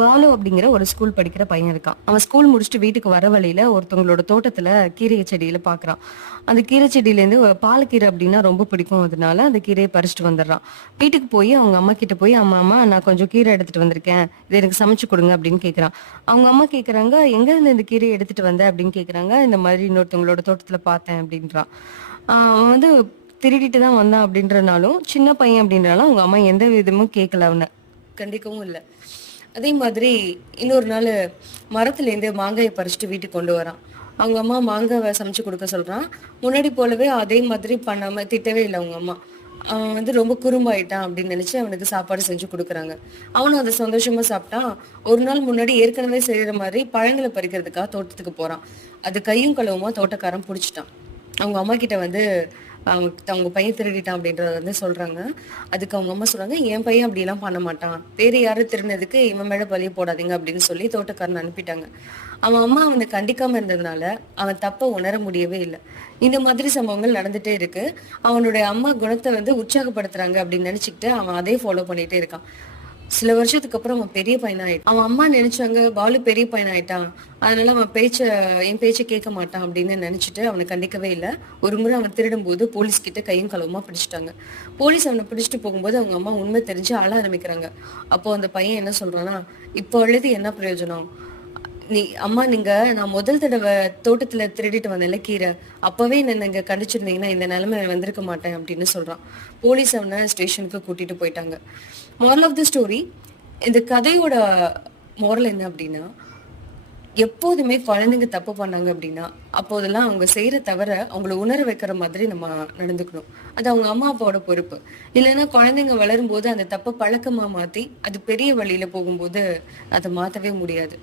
பாலு அப்படிங்கிற ஒரு ஸ்கூல் படிக்கிற பையன் இருக்கான். அவன் ஸ்கூல் முடிச்சுட்டு வீட்டுக்கு வர வழியில ஒருத்தவங்களோட தோட்டத்துல கீரை செடியில பாக்குறான். அந்த கீரை செடியில இருந்து பாலக்கீரை அப்படின்னா ரொம்ப பிடிக்கும். அதனால அந்த கீரையை பறிச்சுட்டு வந்துடுறான். வீட்டுக்கு போய் அவங்க அம்மா கிட்ட போய், அம்மா அம்மா நான் கொஞ்சம் கீரை எடுத்துட்டு வந்திருக்கேன், இது எனக்கு சமைச்சு கொடுங்க அப்படின்னு கேக்குறான். அவங்க அம்மா கேக்குறாங்க, எங்க இருந்து இந்த கீரையை எடுத்துட்டு வந்த அப்படின்னு கேக்குறாங்க. இந்த மாதிரி இன்னொருத்தவங்களோட தோட்டத்துல பார்த்தேன் அப்படின்றான். அவன் வந்து திருடிட்டு தான் வந்தான் அப்படின்றனாலும், சின்ன பையன் அப்படின்றனாலும் அவங்க அம்மா எந்த விதமும் கேட்கல, அவனை கண்டிக்கவும் இல்லை. அதே மாதிரி இன்னொரு நாள் மரத்துல இருந்து மாங்காயை பறிச்சுட்டு வீட்டுக்கு கொண்டு வரான். அவங்க அம்மா மாங்காவை சமைச்சு கொடுக்க சொல்றான். முன்னாடி போலவே அதே மாதிரி பண்ணாம திட்டவே இல்லை அவங்க அம்மா. அவன் வந்து ரொம்ப குறும்பாயிட்டான் அப்படின்னு நினைச்சு அவனுக்கு சாப்பாடு செஞ்சு கொடுக்குறாங்க. அவனும் அதை சந்தோஷமா சாப்பிட்டான். ஒரு நாள் முன்னாடி ஏற்கனவே செய்யற மாதிரி பழங்களை பறிக்கிறதுக்காக தோட்டத்துக்கு போறான். அது கையும் களவுமா தோட்டக்காரன் பிடிச்சிட்டான். அவங்க அம்மா கிட்ட வந்து அவங்க அவங்க பையன் திருடிட்டான் அப்படின்றத வந்து சொல்றாங்க. அதுக்கு அவங்க அம்மா சொல்றாங்க, என் பையன் அப்படி எல்லாம் பண்ண மாட்டான், வேற யாரும் திருடினதுக்கு இவன் மேல பழிய போடாதீங்க அப்படின்னு சொல்லி தோட்டக்காரன் அனுப்பிட்டாங்க. அவன் அம்மா அவனை கண்டிக்காம இருந்ததுனால அவன் தப்ப உணர முடியவே இல்லை. இந்த மாதிரி சம்பவங்கள் நடந்துட்டே இருக்கு. அவனுடைய அம்மா குணத்தை வந்து உற்சாகப்படுத்துறாங்க அப்படின்னு நினைச்சுக்கிட்டு அவன் அதே ஃபாலோ பண்ணிட்டே இருக்கான். சில வருஷத்துக்கு அப்புறம் அவன் பெரிய பையனா ஆயிட்டான். அவன் அம்மா நினைச்சாங்க, பாலு பெரிய பையன் ஆயிட்டான், அதனால அவன் என் பேச்ச கேட்க மாட்டான் அப்படின்னு நினைச்சிட்டு அவனை கண்டிக்கவே இல்லை. ஒரு முறை அவன் திருடும் போது போலீஸ் கிட்ட கையும் களவுமா பிடிச்சிட்டாங்க. போலீஸ் அவனை பிடிச்சிட்டு போகும்போது அவங்க அம்மா உண்மை தெரிஞ்சு அழ ஆரம்பிக்கிறாங்க. அப்போ அந்த பையன் என்ன சொல்றான்னா, இப்போ அழுது என்ன பிரயோஜனம், நீங்க நான் முதல் தடவை தோட்டத்துல திருடிட்டு வந்தேன்ல கீரை, அப்பவே என்ன நீங்க கண்டிச்சிருந்தீங்கன்னா இந்த நிலைமை வந்திருக்க மாட்டேன் அப்படின்னு சொல்றான். போலீஸ் அவனை ஸ்டேஷனுக்கு கூட்டிட்டு போயிட்டாங்க. மாரல் ஆஃப் த ஸ்டோரி, இந்த கதையோட மாரல் என்ன அப்படின்னா, எப்போதுமே குழந்தைங்க தப்பு பண்ணாங்க அப்படின்னா அப்போதெல்லாம் அவங்க செய்யற தவிர அவங்கள உணர வைக்கிற மாதிரி நம்ம நடந்துக்கணும். அது அவங்க அம்மா அப்பாவோட பொறுப்பு. இல்லைன்னா குழந்தைங்க வளரும் போது அந்த தப்பை பழக்கமா மாத்தி அது பெரிய வழியில போகும்போது அதை மாத்தவே முடியாது.